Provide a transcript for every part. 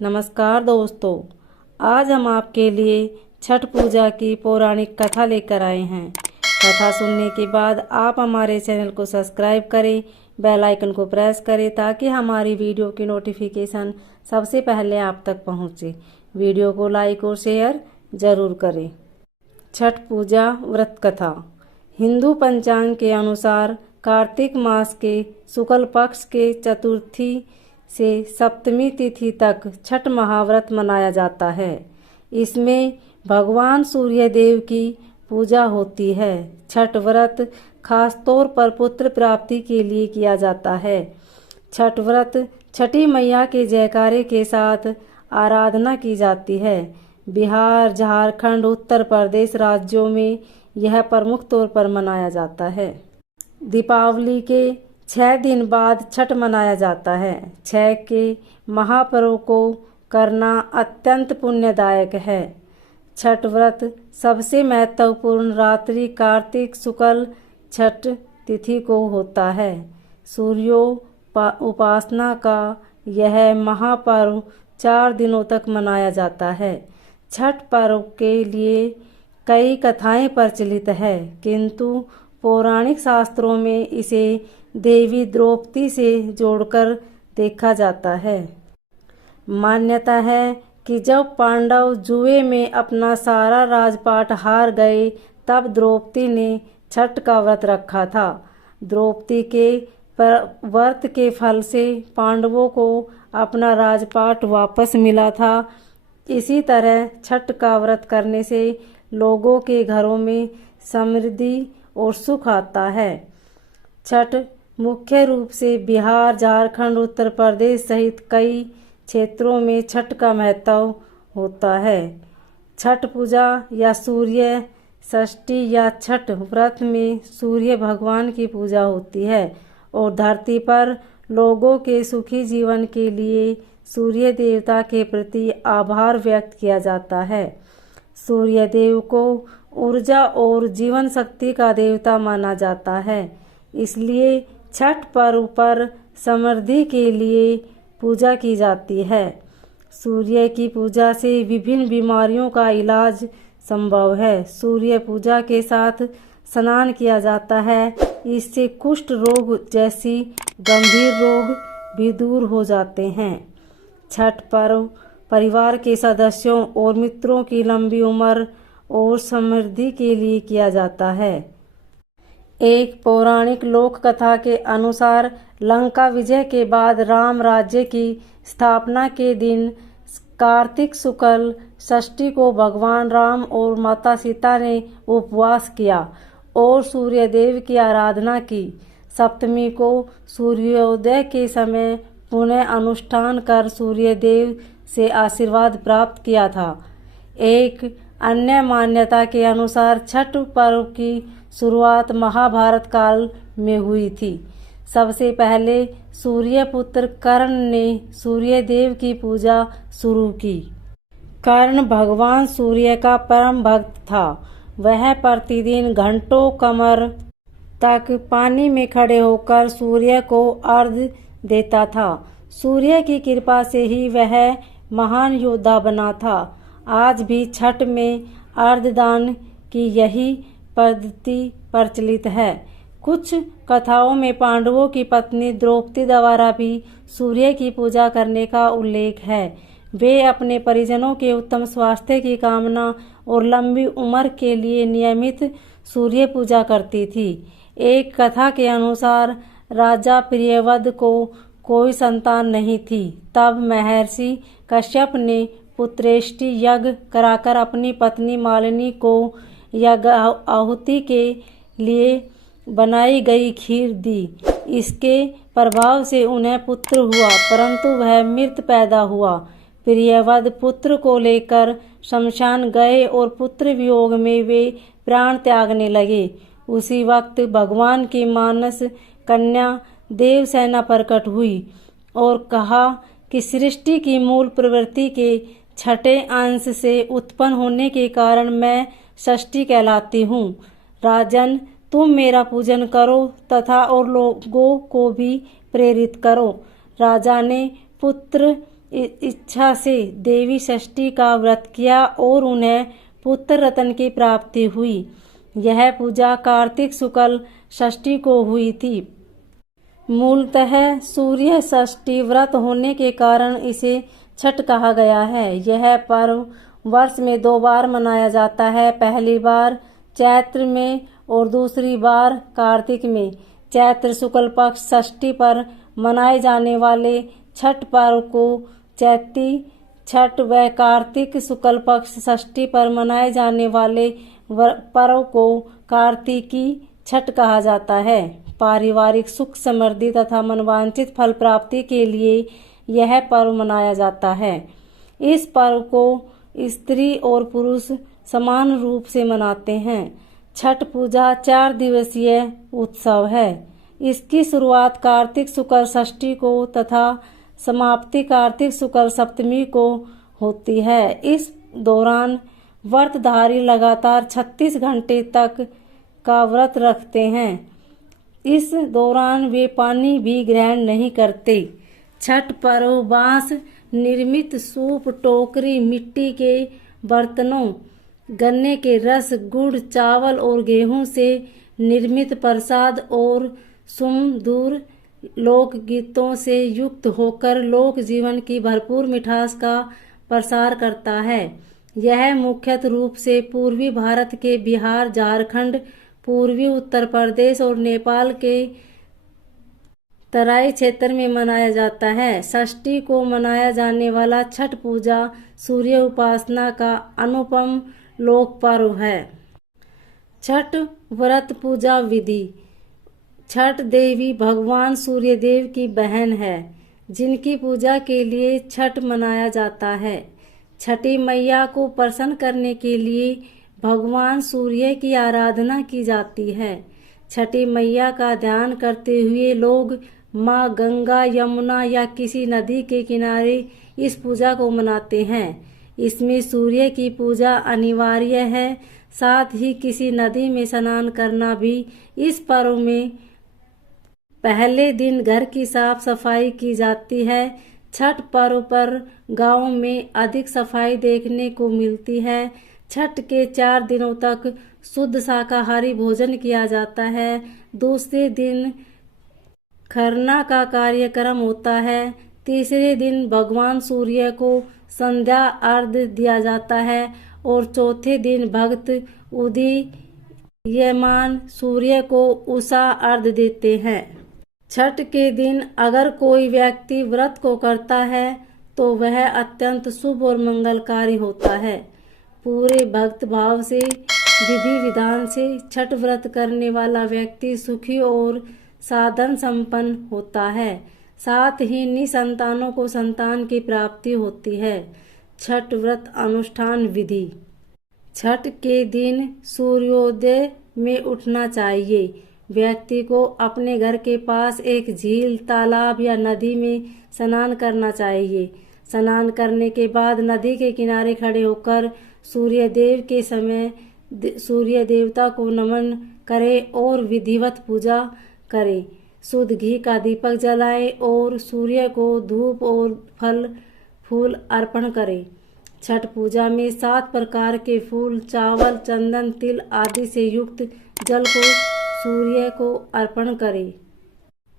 नमस्कार दोस्तों, आज हम आपके लिए छठ पूजा की पौराणिक कथा लेकर आए हैं। कथा सुनने के बाद आप हमारे चैनल को सब्सक्राइब करें, बेल आइकन को प्रेस करें ताकि हमारी वीडियो की नोटिफिकेशन सबसे पहले आप तक पहुंचे। वीडियो को लाइक और शेयर जरूर करें। छठ पूजा व्रत कथा। हिंदू पंचांग के अनुसार कार्तिक मास के शुक्ल पक्ष के चतुर्थी से सप्तमी तिथि तक छठ महाव्रत मनाया जाता है। इसमें भगवान सूर्य देव की पूजा होती है। छठ व्रत खास तौर पर पुत्र प्राप्ति के लिए किया जाता है। छठ व्रत छठी मैया के जयकारे के साथ आराधना की जाती है। बिहार, झारखंड, उत्तर प्रदेश राज्यों में यह प्रमुख तौर पर मनाया जाता है। दीपावली के 6 दिन बाद छठ मनाया जाता है। छठ के महापर्व को करना अत्यंत पुण्यदायक है। छठ व्रत सबसे महत्वपूर्ण रात्रि कार्तिक शुक्ल छठ तिथि को होता है। उपासना का यह महापर्व 4 दिनों तक मनाया जाता है। छठ पर्व के लिए कई कथाएं प्रचलित है, किंतु पौराणिक शास्त्रों में इसे देवी द्रौपदी से जोड़कर देखा जाता है। मान्यता है कि जब पांडव जुए में अपना सारा राजपाट हार गए, तब द्रौपदी ने छठ का व्रत रखा था। द्रौपदी के व्रत के फल से पांडवों को अपना राजपाट वापस मिला था। इसी तरह छठ का व्रत करने से लोगों के घरों में समृद्धि और सुख आता है। छठ मुख्य रूप से बिहार, झारखंड, उत्तर प्रदेश सहित कई क्षेत्रों में छठ का महत्व होता है। छठ पूजा या सूर्य षष्ठी या छठ व्रत में सूर्य भगवान की पूजा होती है और धरती पर लोगों के सुखी जीवन के लिए सूर्य देवता के प्रति आभार व्यक्त किया जाता है। सूर्य देव को ऊर्जा और जीवन शक्ति का देवता माना जाता है, इसलिए छठ पर्व पर समृद्धि के लिए पूजा की जाती है। सूर्य की पूजा से विभिन्न बीमारियों का इलाज संभव है। सूर्य पूजा के साथ स्नान किया जाता है, इससे कुष्ठ रोग जैसी गंभीर रोग भी दूर हो जाते हैं। छठ पर्व परिवार के सदस्यों और मित्रों की लंबी उम्र और समृद्धि के लिए किया जाता है। एक पौराणिक लोक कथा के अनुसार लंका विजय के बाद राम राज्य की स्थापना के दिन कार्तिक शुक्ल षष्ठी को भगवान राम और माता सीता ने उपवास किया और सूर्य देव की आराधना की। सप्तमी को सूर्योदय के समय पुनः अनुष्ठान कर सूर्य देव से आशीर्वाद प्राप्त किया था। एक अन्य मान्यता के अनुसार छठ पर्व की शुरुआत महाभारत काल में हुई थी। सबसे पहले सूर्यपुत्र कर्ण ने सूर्य देव की पूजा शुरू की। कर्ण भगवान सूर्य का परम भक्त था। वह प्रतिदिन घंटों कमर तक पानी में खड़े होकर सूर्य को अर्घ्य देता था। सूर्य की कृपा से ही वह महान योद्धा बना था। आज भी छठ में अर्घ्यदान की यही पद्धति प्रचलित है। कुछ कथाओं में पांडवों की पत्नी द्रौपदी द्वारा भी सूर्य की पूजा करने का उल्लेख है। वे अपने परिजनों के उत्तम स्वास्थ्य की कामना और लंबी उम्र के लिए नियमित सूर्य पूजा करती थी। एक कथा के अनुसार राजा प्रियव्रत को कोई संतान नहीं थी, तब महर्षि कश्यप ने पुत्रेष्टि यज्ञ कराकर अपनी पत्नी मालिनी को यज्ञ आहुति के लिए बनाई गई खीर दी। इसके प्रभाव से उन्हें पुत्र हुआ, परंतु वह मृत पैदा हुआ। प्रियव्रत पुत्र को लेकर शमशान गए और पुत्र वियोग में वे प्राण त्यागने लगे। उसी वक्त भगवान की मानस कन्या देवसेना प्रकट हुई और कहा कि सृष्टि की मूल प्रवृत्ति के छठे अंश से उत्पन्न होने के कारण मैं षष्ठी कहलाती हूँ। राजन, तुम मेरा पूजन करो तथा और लोगों को भी प्रेरित करो। राजा ने पुत्र इच्छा से देवी षष्ठी का व्रत किया और उन्हें पुत्र रत्न की प्राप्ति हुई। यह पूजा कार्तिक शुक्ल षष्ठी को हुई थी। मूलतः सूर्य षष्ठी व्रत होने के कारण इसे छठ कहा गया है। यह पर्व वर्ष में 2 बार मनाया जाता है, पहली बार चैत्र में और दूसरी बार कार्तिक में। चैत्र शुक्ल पक्ष षष्ठी पर मनाए जाने वाले छठ पर्व को चैती छठ व कार्तिक शुक्ल पक्ष षष्ठी पर मनाए जाने वाले पर्व को कार्तिकी छठ कहा जाता है। पारिवारिक सुख समृद्धि तथा मनवांछित फल प्राप्ति के लिए यह पर्व मनाया जाता है। इस पर्व को स्त्री और पुरुष समान रूप से मनाते हैं। छठ पूजा 4 दिवसीय उत्सव है। इसकी शुरुआत कार्तिक शुक्ल षष्ठी को तथा समाप्ति कार्तिक शुक्ल सप्तमी को होती है। इस दौरान व्रतधारी लगातार 36 घंटे तक का व्रत रखते हैं। इस दौरान वे पानी भी ग्रहण नहीं करते। छठ पर्व बांस निर्मित सूप, टोकरी, मिट्टी के बर्तनों, गन्ने के रस, गुड़, चावल और गेहूं से निर्मित प्रसाद और सुमधुर लोकगीतों से युक्त होकर लोक जीवन की भरपूर मिठास का प्रसार करता है। यह मुख्यतः रूप से पूर्वी भारत के बिहार, झारखंड, पूर्वी उत्तर प्रदेश और नेपाल के तराई क्षेत्र में मनाया जाता है। षष्ठी को मनाया जाने वाला छठ पूजा सूर्य उपासना का अनुपम लोक पर्व है। छठ व्रत पूजा विधि। छठ देवी भगवान सूर्य देव की बहन है, जिनकी पूजा के लिए छठ मनाया जाता है। छठी मैया को प्रसन्न करने के लिए भगवान सूर्य की आराधना की जाती है। छठी मैया का ध्यान करते हुए लोग माँ गंगा, यमुना या किसी नदी के किनारे इस पूजा को मनाते हैं। इसमें सूर्य की पूजा अनिवार्य है। साथ ही किसी नदी में स्नान करना भी। इस पर्व में पहले दिन घर की साफ सफाई की जाती है। छठ पर्व पर गांव में अधिक सफाई देखने को मिलती है। छठ के 4 दिनों तक शुद्ध शाकाहारी भोजन किया जाता है। दूसरे दिन खरना का कार्यक्रम होता है। तीसरे दिन भगवान सूर्य को संध्या अर्घ्य दिया जाता है और चौथे दिन भक्त उदीयमान सूर्य को उषा अर्घ्य देते हैं। छठ के दिन अगर कोई व्यक्ति व्रत को करता है तो वह अत्यंत शुभ और मंगलकारी होता है। पूरे भक्त भाव से विधि विधान से छठ व्रत करने वाला व्यक्ति सुखी और साधन संपन्न होता है। साथ ही निसंतानों को संतान की प्राप्ति होती है। छठ व्रत अनुष्ठान विधि। छठ के दिन सूर्योदय में उठना चाहिए। व्यक्ति को अपने घर के पास एक झील, तालाब या नदी में स्नान करना चाहिए। स्नान करने के बाद नदी के किनारे खड़े होकर सूर्यदेव के समय सूर्य देवता को नमन करें और विधिवत पूजा करें। शुद्ध घी का दीपक जलाएं और सूर्य को धूप और फल फूल अर्पण करें। छठ पूजा में 7 प्रकार के फूल, चावल, चंदन, तिल आदि से युक्त जल को सूर्य को अर्पण करें।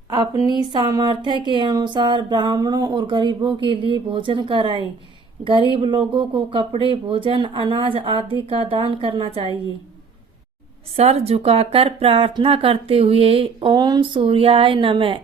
अपनी सामर्थ्य के अनुसार ब्राह्मणों और गरीबों के लिए भोजन कराएं। गरीब लोगों को कपड़े, भोजन, अनाज आदि का दान करना चाहिए। सर झुकाकर प्रार्थना करते हुए ओम सूर्याय नमः